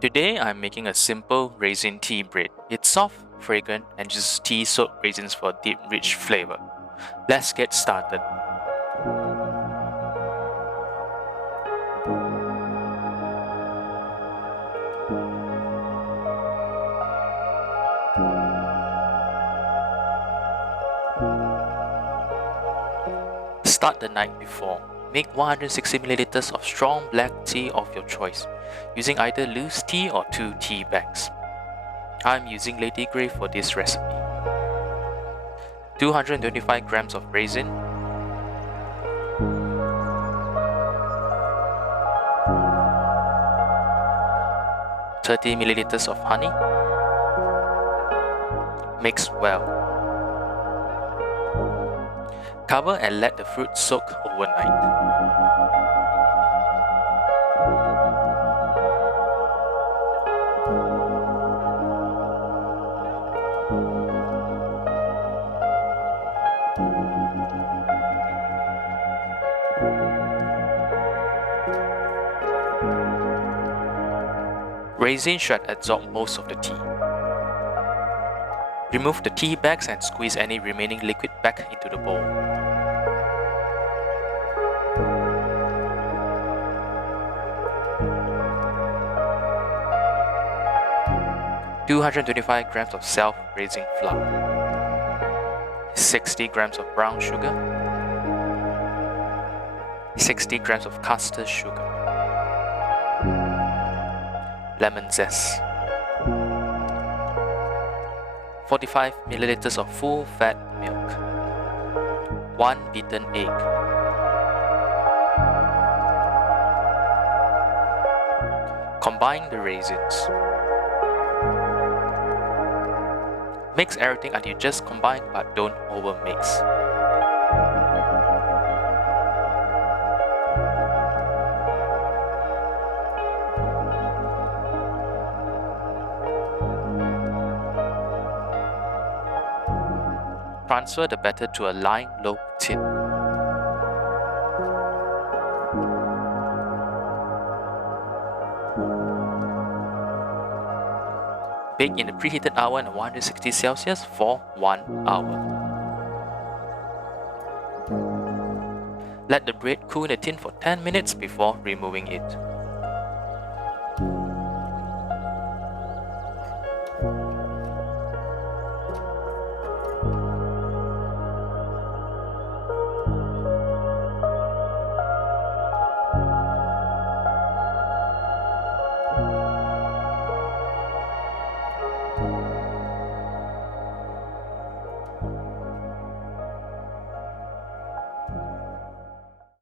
Today I'm making a simple raisin tea bread. It's soft, fragrant, and just tea-soaked raisins for deep, rich flavor. Let's get started. Start the night before. Make 160 milliliters of strong black tea of your choice, using either loose tea or 2 tea bags. I'm using Lady Grey for this recipe. 225 grams of raisin, 30 milliliters of honey. Mix well. Cover and let the fruit soak overnight. Raisins should absorb most of the tea. Remove the tea bags and squeeze any remaining liquid back into the bowl. "225 grams of self-raising flour, 60 grams of brown sugar, 60 grams of custard sugar, lemon zest, 45 milliliters of full-fat milk, 1 beaten egg, combine the raisins. Mix everything until you just combine but don't overmix. Transfer the batter to a lined loaf tin. Bake in a preheated oven at 160 Celsius for 1 hour. Let the bread cool in the tin for 10 minutes before removing it.